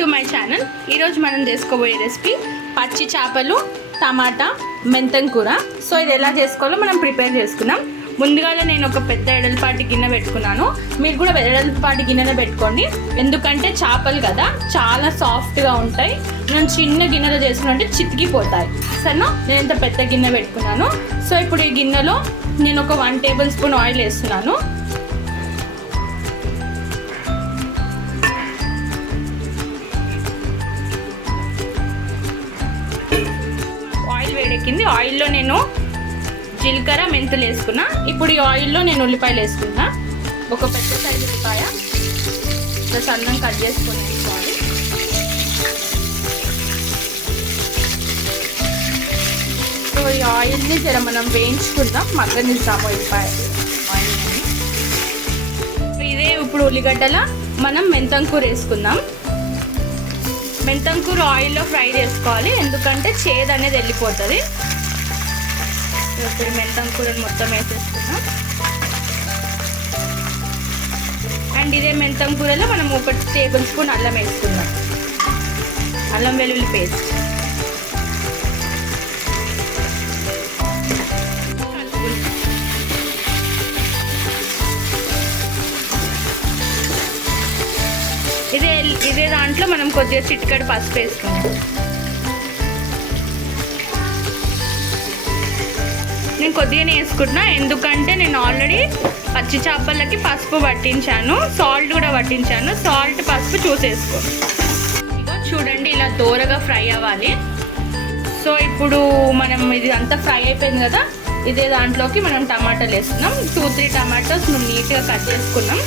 To my channel ఈరోజు మనం చేసుకోబోయే రెసిపీ పచ్చి చేపలు టమాటా మెంతం కూర. సో ఇది ఎలా చేసుకోవాలో మనం ప్రిపేర్ చేసుకున్నాం ముందుగానే నేను ఒక పెద్ద ఎడలపాటి గిన్నె పెట్టుకున్నాను. మీరు కూడా ఎడలపాటి గిన్నెలో పెట్టుకోండి. ఎందుకంటే చేపలు కదా చాలా సాఫ్ట్గా ఉంటాయి. మనం చిన్న గిన్నెలో చేసుకున్నట్టే చితికిపోతాయి. సరేనా? నేను ఇంత పెద్ద గిన్నె పెట్టుకున్నాను. సో ఇప్పుడు ఈ గిన్నెలో నేను ఒక వన్ టేబుల్ స్పూన్ ఆయిల్ వేస్తున్నాను. వేడెక్కింది ఆయిల్లో నేను జీలకర్ర మెంతులు వేసుకున్నా. ఇప్పుడు ఈ ఆయిల్లో నేను ఉల్లిపాయలు వేసుకున్నా ఒక పెద్ద సైజు ఉల్లిపాయ. ఇట్లా సన్నం కట్ చేసుకొని వేసుకోవాలి సో ఈ ఆయిల్ని జర మనం వేయించుకుందాం. మగ్గనిస్తాము ఉల్లిపాయ. ఆయిల్ని. ఇదే ఇప్పుడు ఉల్లిగడ్డల. మనం మెంతం కూర వేసుకుందాం. మెంతం కూర ఆయిల్లో ఫ్రై చేసుకోవాలి. ఎందుకంటే చేదు అనేది వెళ్ళిపోతుంది. ఇప్పుడు మెంతం కూరని మొత్తం వేసేసుకున్నాం అండ్ ఇదే మెంతం కూరలో మనం ఒక టేబుల్ స్పూన్ అల్లం వేసుకుందాం. అల్లం వెల్లుల్లి పేస్ట్. ఇదే ఇదే దాంట్లో మనం కొద్దిగా చిట్కడి పసుపు వేసుకుందాం. నేను కొద్దిగానే వేసుకుంటున్నా ఎందుకంటే నేను ఆల్రెడీ పచ్చి చేపలకి పసుపు పట్టించాను సాల్ట్ కూడా పట్టించాను సాల్ట్ పసుపు చూసేసుకో. ఇగో చూడండి ఇలా దోరగా ఫ్రై అవ్వాలి. సో ఇప్పుడు మనం ఇది అంతా ఫ్రై అయిపోయింది కదా ఇదే దాంట్లోకి మనం టమాటాలు వేస్తున్నాం టూ త్రీ టమాటాస్ మనం నీట్గా కట్ చేసుకున్నాం.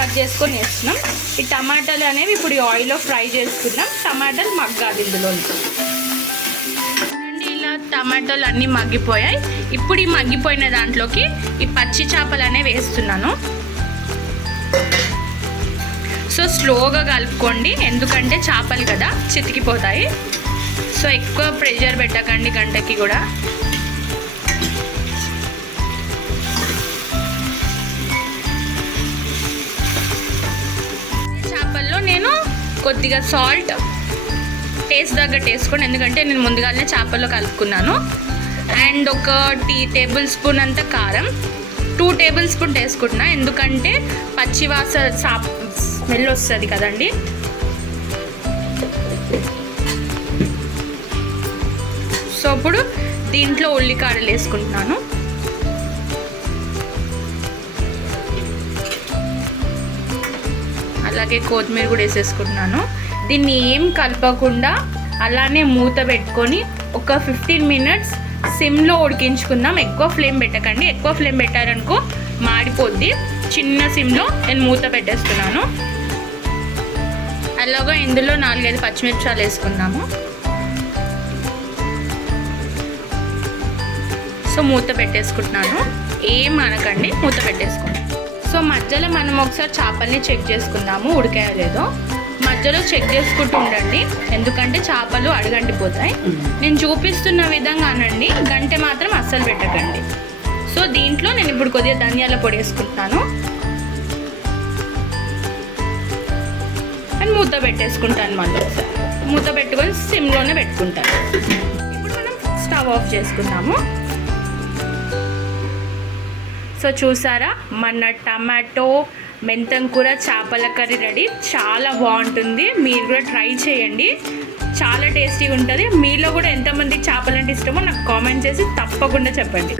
కట్ చేసుకొని వేస్తున్నాం. ఈ టమాటాలు అనేవి ఇప్పుడు ఈ ఆయిల్లో ఫ్రై చేసుకున్నాం టమాటాలు మగ్గాలి ఇందులో ఇలా టమాటాలు అన్నీ మగ్గిపోయాయి. ఇప్పుడు ఈ మగ్గిపోయిన దాంట్లోకి ఈ పచ్చి చేపలు అనేవి వేస్తున్నాను. సో స్లోగా కలుపుకోండి. ఎందుకంటే చేపలు కదా చితికిపోతాయి. సో ఎక్కువ ప్రెషర్ పెట్టకండి గంటకి కూడా. కొద్దిగా సాల్ట్ టేస్ట్ తగ్గట్టు వేసుకోండి ఎందుకంటే నేను ముందుగానే చేపల్లో కలుపుకున్నాను. అండ్ ఒక టీ టేబుల్ స్పూన్ అంత కారం. టూ టేబుల్ స్పూన్ వేసుకుంటున్నా. ఎందుకంటే పచ్చివాస సా స్మెల్ వస్తుంది కదండి. సో ఇప్పుడు దీంట్లో ఉల్లికాడలు వేసుకుంటున్నాను. అలాగే కొత్తిమీర కూడా వేసేసుకుంటున్నాను. దీన్ని ఏం కలపకుండా అలానే మూత పెట్టుకొని ఒక ఫిఫ్టీన్ మినిట్స్ సిమ్లో ఉడికించుకుందాం. ఎక్కువ ఫ్లేమ్ పెట్టకండి. ఎక్కువ ఫ్లేమ్ పెట్టారనుకో మాడిపోద్ది. చిన్న సిమ్లో నేను మూత పెట్టేస్తున్నాను. అలాగా ఇందులో నాలుగైదు పచ్చిమిర్చాలు వేసుకుందాము. సో మూత పెట్టేసుకుంటున్నాను. ఏం అనకండి. మూత పెట్టేసుకుంటాను సో మధ్యలో మనం ఒకసారి చేపల్ని చెక్ చేసుకుందాము ఉడికాయో లేదో. మధ్యలో చెక్ చేసుకుంటూ ఉండండి. ఎందుకంటే చేపలు అడగంటిపోతాయి. నేను చూపిస్తున్న విధంగానండి. గంటె మాత్రం అస్సలు పెట్టకండి. సో దీంట్లో నేను ఇప్పుడు కొద్దిగా ధనియాల పొడి వేసుకుంటున్నాను. అండ్ మూత పెట్టేసుకుంటాను మళ్ళీ ఒకసారి. మూత పెట్టుకొని సిమ్లోనే పెట్టుకుంటాను. ఇప్పుడు మనం స్టవ్ ఆఫ్ చేసుకుందాము. సో చూసారా? మన టమాటో మెంతం కూర చేపల కర్రీ రెడీ. చాలా బాగుంటుంది. మీరు కూడా ట్రై చేయండి. చాలా టేస్టీగా ఉంటుంది మీలో కూడా ఎంతమందికి చేపలంటే ఇష్టమో నాకు కామెంట్ చేసి తప్పకుండా చెప్పండి.